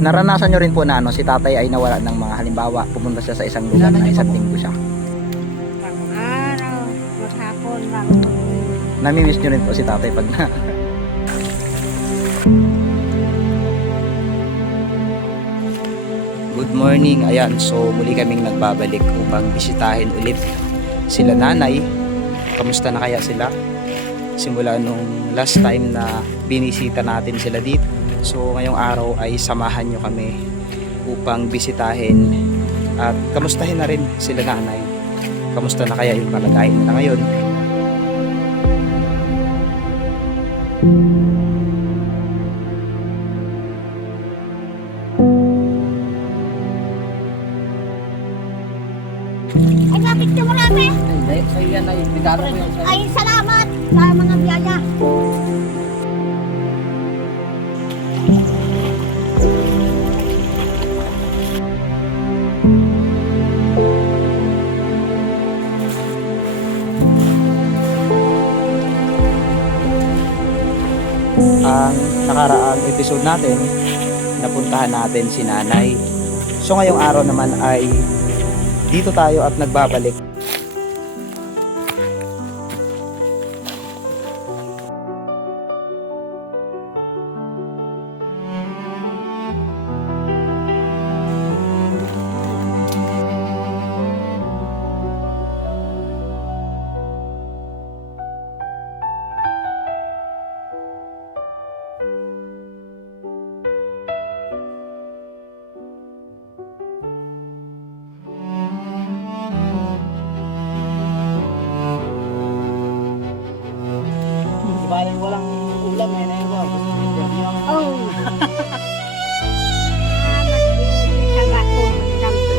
Naranasan nyo rin po na si tatay ay nawala ng mga halimbawa, pumunta siya sa isang lugar na isang linggo siya. Pang-araw, maghapon lang. Namimiss nyo rin po si tatay pag na... Good morning, ayan, so muli kaming nagbabalik upang bisitahin ulit sila nanay. Kamusta na kaya sila? Simula nung last time na binisita natin sila dito. So ngayong araw ay samahan nyo kami upang bisitahin at kamustahin na rin sila nanay. Kamusta na kaya yung kalagayan nila ngayon? Ay, bakit ka marami? Hindi, sa'yo yan ay regalo mo yan sa'yo. Ay, salamat sa mga biyaya. Ang nakaraang episode natin, napuntahan natin si nanay. So ngayong araw naman ay dito tayo at nagbabalik. Di ba walang ulam eh, na yun. Oh. Salamat po, magdampo.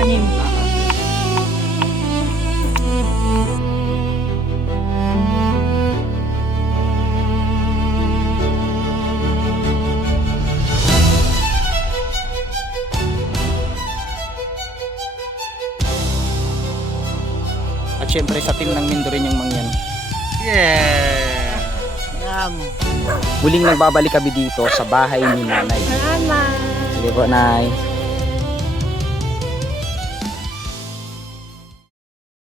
Anim. At syempre sa team ng Mindo rin yung mangyan. Yeah! Yum! Muling nagbabalik kami dito sa bahay ni nanay. Salamat. Sige po, nay.